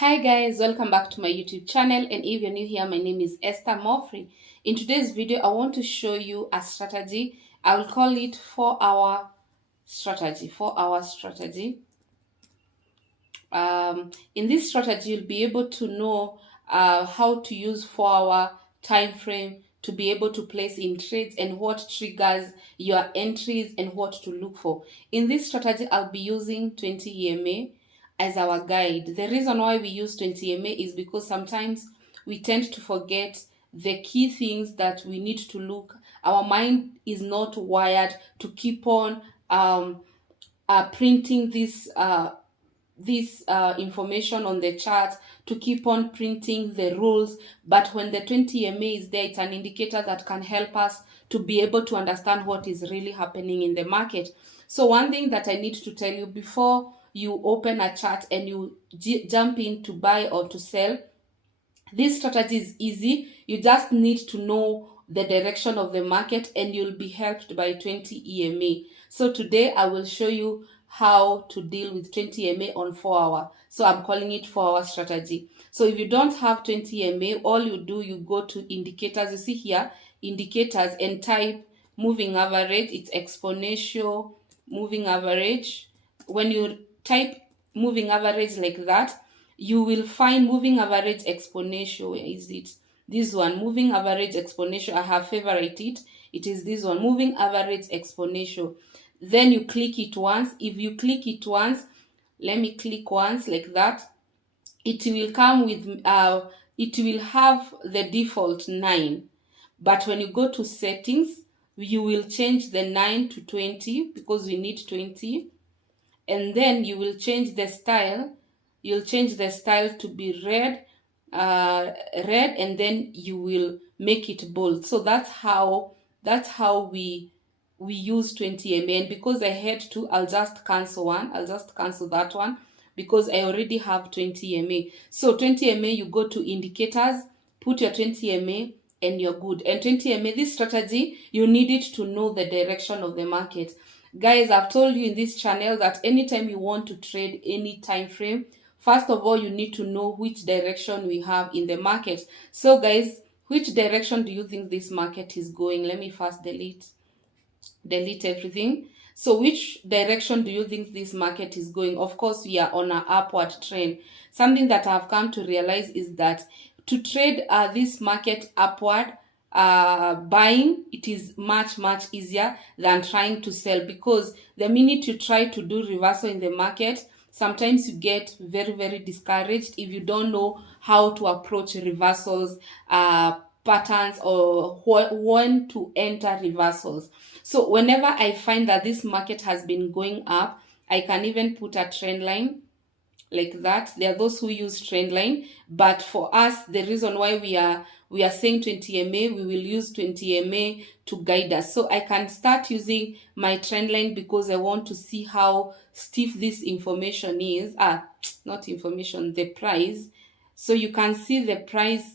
Hi guys, welcome back to my YouTube channel, and if you're new here, my name is Esther Moffrey. In today's video, I want to show you a strategy. I will call it 4-hour strategy. 4-hour strategy. In this strategy, you'll be able to know how to use 4-hour time frame to be able to place in trades and what triggers your entries and what to look for. In this strategy, I'll be using 20 EMA as our guide. The reason why we use 20 EMA is because sometimes we tend to forget the key things that we need to look. Our mind is not wired to keep on printing this information on the chart, to keep on printing the rules. But when the 20 EMA is there, it's an indicator that can help us to be able to understand what is really happening in the market. So one thing that I need to tell you before you open a chart and you jump in to buy or to sell, this strategy is easy. You just need to know the direction of the market and you'll be helped by 20 EMA. So today I will show you how to deal with 20 EMA on 4-hour. So I'm calling it 4-hour strategy. So if you don't have 20 EMA, all you do, you go to indicators. You see here, indicators, and type moving average. It's exponential moving average. When you type moving average like that, you will find moving average exponential. Where is it? This one, moving average exponential. I have favorite it. It is this one, moving average exponential. Then you click it once. If you click it once, let me click once like that. It will come with, it will have the default 9. But when you go to settings, you will change the 9 to 20 because we need 20. And then you will change the style. You'll change the style to be red, and then you will make it bold. So that's how we use 20 EMA. And because I had to, I'll just cancel one. I'll just cancel that one because I already have 20 EMA. So 20 EMA, you go to indicators, put your 20 EMA, and you're good. And 20 EMA, this strategy, you need it to know the direction of the market. Guys, I've told you in this channel that anytime you want to trade any time frame, first of all, you need to know which direction we have in the market. So guys, which direction do you think this market is going? Let me first delete everything. So which direction do you think this market is going? Of course, we are on an upward trend. Something that I've come to realize is that to trade this market upward, buying, it is much easier than trying to sell, because the minute you try to do reversal in the market, sometimes you get very discouraged if you don't know how to approach reversals, patterns, or when to enter reversals. So whenever I find that this market has been going up, I can even put a trend line like that. There are those who use trend line, but for us, the reason why we are saying 20 EMA, we will use 20 EMA to guide us. So I can start using my trend line because I want to see how stiff this information is. Not information, the price. So you can see the price,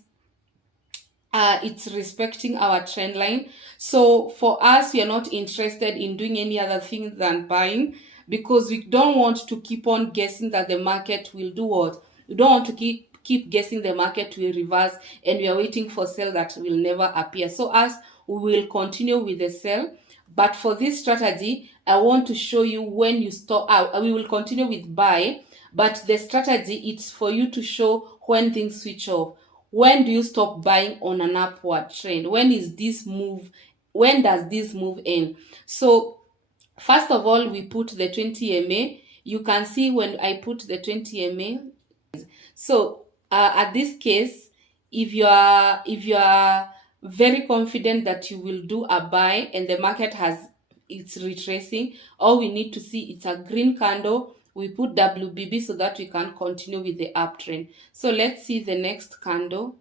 it's respecting our trend line. So for us, we are not interested in doing any other thing than buying, because we don't want to keep on guessing that the market will do what. We don't want to keep guessing the market will reverse and we are waiting for sell that will never appear. So us, we will continue with the sell. But for this strategy, I want to show you when you stop. We will continue with buy, but the strategy, it's for you to show when things switch off. When do you stop buying on an upward trend? When is this move? When does this move end? So first of all, we put the 20 EMA. You can see when I put the 20 EMA. So at this case, if you are very confident that you will do a buy and the market it's retracing, all we need to see, it's a green candle. We put WBB so that we can continue with the uptrend. So let's see the next candle.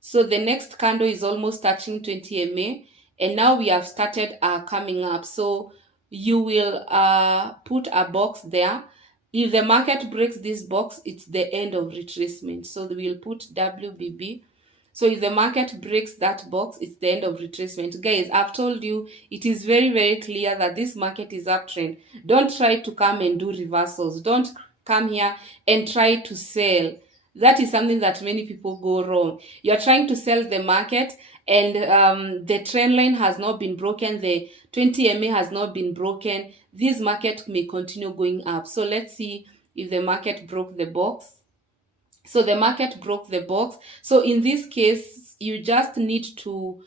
So the next candle is almost touching 20 EMA, and now we have started coming up. So you will put a box there. If the market breaks this box, it's the end of retracement. So we'll put WBB. So if the market breaks that box, it's the end of retracement. Guys, I've told you, it is very clear that this market is uptrend. Don't try to come and do reversals. Don't come here and try to sell. That is something that many people go wrong. You're trying to sell the market, and the trend line has not been broken, the 20 MA has not been broken. This market may continue going up. So let's see if the market broke the box. So the market broke the box. So in this case, you just need to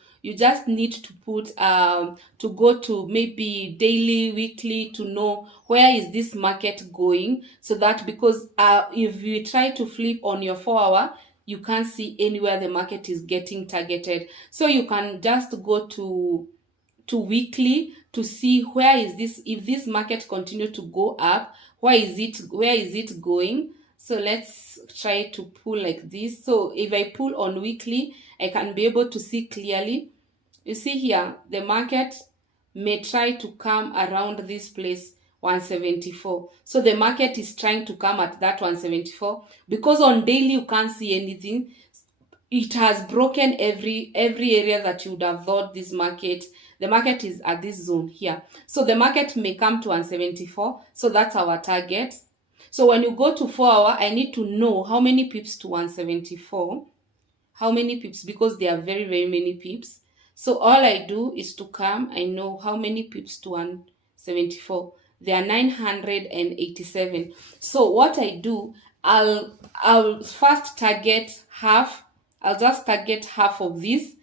put to go to maybe daily, weekly, to know where is this market going, so that, because if you try to flip on your 4-hour, you can't see anywhere the market is getting targeted. So you can just go to weekly to see where is this, if this market continue to go up, where is it going. So let's try to pull like this. So if I pull on weekly, I can be able to see clearly. You see here, the market may try to come around this place, 174. So the market is trying to come at that 174, because on daily you can't see anything. It has broken every area that you would have thought this market. The market is at this zone here. So the market may come to 174. So that's our target. So when you go to 4-hour, I need to know how many pips to 174. How many pips, because there are very, very many pips. So all I do is to come, I know how many pips to 174. There are 987. So what I do, I'll first target half. I'll just target half of this.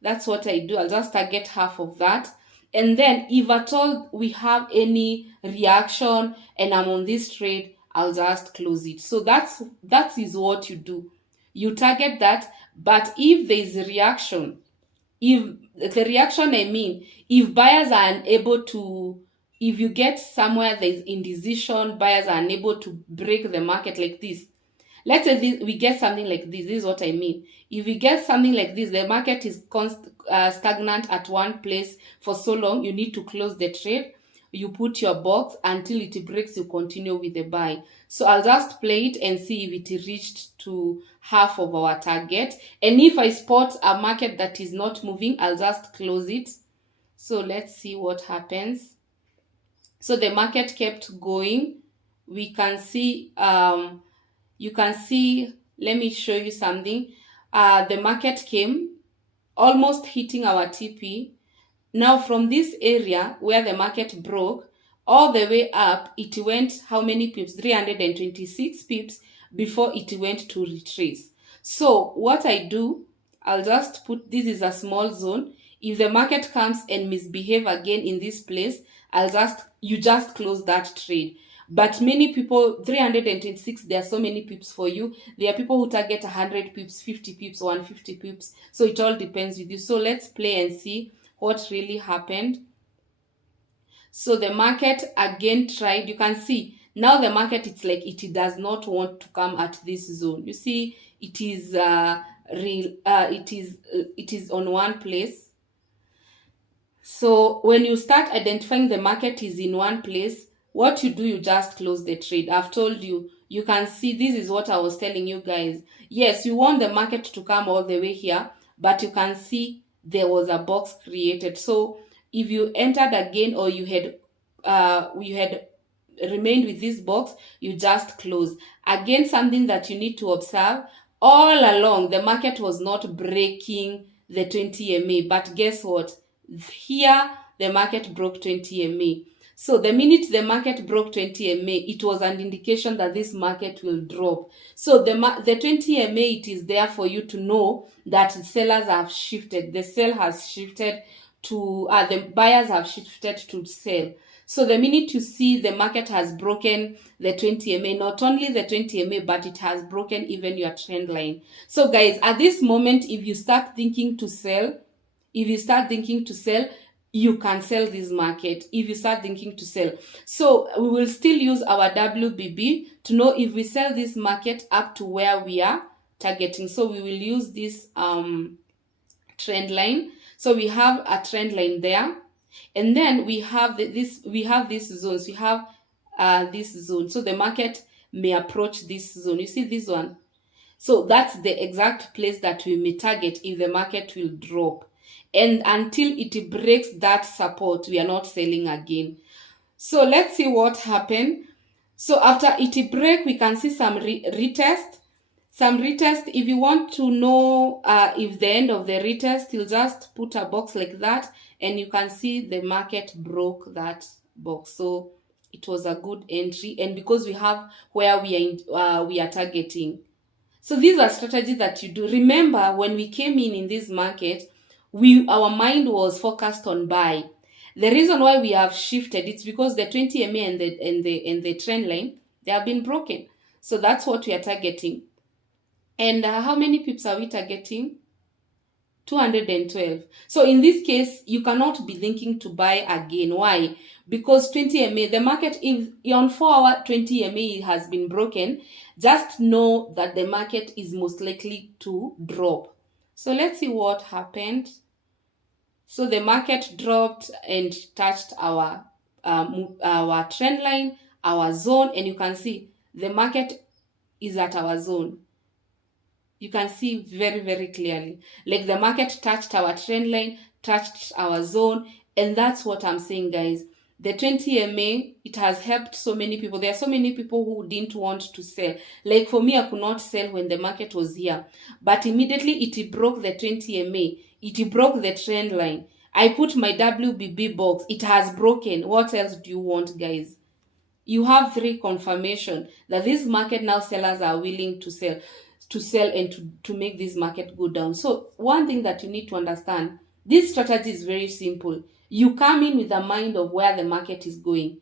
That's what I do. I'll just target half of that. And then if at all we have any reaction and I'm on this trade, I'll just close it. So that is what you do. You target that, but if there is a reaction, if buyers are unable to, if you get somewhere there is indecision, buyers are unable to break the market like this. Let's say we get something like this. This is what I mean. If we get something like this, the market is stagnant at one place for so long, you need to close the trade. You put your box until it breaks, you continue with the buy. So I'll just play it and see if it reached to half of our target. And if I spot a market that is not moving, I'll just close it. So let's see what happens. So the market kept going. We can see, you can see, let me show you something. The market came almost hitting our TP. Now from this area where the market broke all the way up, it went how many pips? 326 pips before it went to retrace. So what I do, I'll just put, this is a small zone. If the market comes and misbehave again in this place, you just close that trade. But many people, 326, there are so many pips for you. There are people who target 100 pips, 50 pips, 150 pips. So it all depends with you. So let's play and see what really happened. So the market again tried. You can see now the market, it's like it does not want to come at this zone. You see, it is it is on one place. So when you start identifying the market is in one place, what you do, you just close the trade. I've told you, you can see, this is what I was telling you guys. Yes, you want the market to come all the way here, but you can see there was a box created. So if you entered again, or you had remained with this box, you just close. Again, something that you need to observe, all along the market was not breaking the 20 MA, but guess what? Here the market broke 20 MA. So the minute the market broke 20 MA, it was an indication that this market will drop. So the 20 MA, it is there for you to know that sellers have shifted. The sell has shifted to, the buyers have shifted to sell. So the minute you see the market has broken the 20 MA, not only the 20 MA, but it has broken even your trend line. So guys, at this moment, if you start thinking to sell, you can sell this market if you start thinking to sell. So we will still use our WBB to know if we sell this market up to where we are targeting. So we will use this trend line. So we have a trend line there, and then we have these zones. We have this zone. So the market may approach this zone. You see this one? So that's the exact place that we may target if the market will drop. And until it breaks that support, we are not selling again. So let's see what happened. So after it break, we can see some retest. Some retest. If you want to know if the end of the retest, you'll just put a box like that, and you can see the market broke that box. So it was a good entry, and because we have where we are targeting. So these are strategies that you do. Remember, when we came in this market, our mind was focused on buy. The reason why we have shifted, it's because the 20 MA and the trend line, they have been broken. So that's what we are targeting. And how many pips are we targeting? 212. So in this case, you cannot be thinking to buy again. Why? Because 20 MA, the market, if on 4 hour 20 MA has been broken, just know that the market is most likely to drop. So let's see what happened. So the market dropped and touched our trend line, our zone, and you can see the market is at our zone. You can see very, very clearly. Like the market touched our trend line, touched our zone, and that's what I'm saying, guys. The 20 MA, it has helped so many people. There are so many people who didn't want to sell. Like for me, I could not sell when the market was here. But immediately it broke the 20 MA. It broke the trend line. I put my WBB box. It has broken. What else do you want, guys? You have 3 confirmation that this market now sellers are willing to sell and to make this market go down. So one thing that you need to understand, this strategy is very simple. You come in with a mind of where the market is going.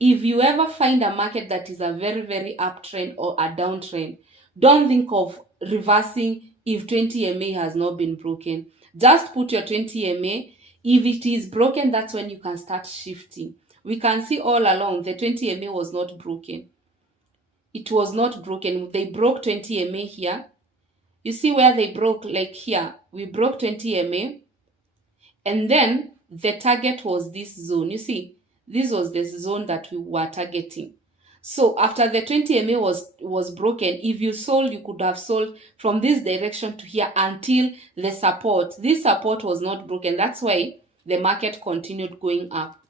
If you ever find a market that is a very, very uptrend or a downtrend, don't think of reversing if 20 MA has not been broken. Just put your 20 MA. If it is broken, that's when you can start shifting. We can see all along the 20 MA was not broken. It was not broken. They broke 20 MA here. You see where they broke, like here. We broke 20 MA. And then the target was this zone. You see, this was the zone that we were targeting. So after the 20 MA was broken, if you sold, you could have sold from this direction to here until the support. This support was not broken. That's why the market continued going up.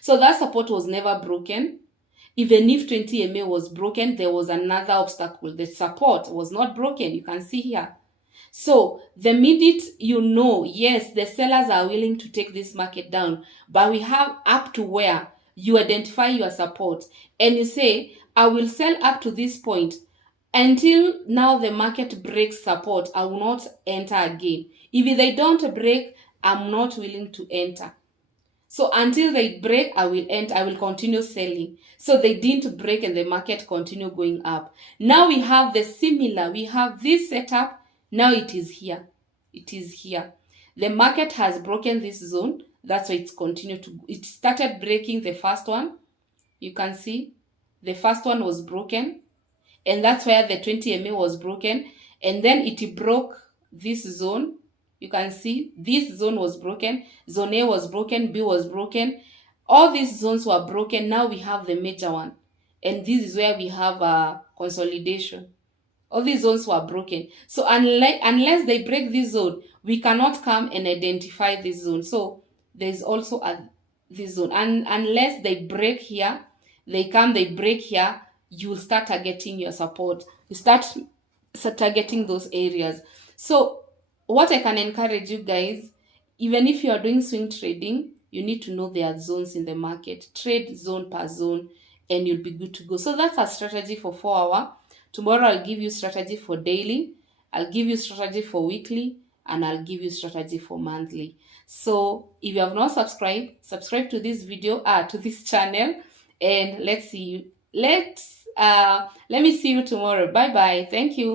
So that support was never broken. Even if 20 MA was broken, there was another obstacle. The support was not broken. You can see here. So the minute you know, yes, the sellers are willing to take this market down, but we have up to where you identify your support and you say, I will sell up to this point. Until now the market breaks support, I will not enter again. If they don't break, I'm not willing to enter. So until they break, I will continue selling. So they didn't break and the market continue going up. Now we have the similar, we have this setup. Now it is here. It is here. The market has broken this zone. That's why it's continued to, it started breaking the first one. You can see the first one was broken. And that's where the 20 MA was broken. And then it broke this zone. You can see this zone was broken. Zone A was broken. B was broken. All these zones were broken. Now we have the major one. And this is where we have a consolidation. All these zones were broken. So unless they break this zone, we cannot come and identify this zone. So there's also this zone. And unless they break here, they break here, you will start targeting your support. You start targeting those areas. So what I can encourage you guys, even if you are doing swing trading, you need to know there are zones in the market. Trade zone per zone and you'll be good to go. So that's a strategy for 4 hour. Tomorrow I'll give you strategy for daily. I'll give you strategy for weekly. And I'll give you strategy for monthly. So if you have not subscribed, subscribe to this video, to this channel. And let's see you. Let me see you tomorrow. Bye bye. Thank you.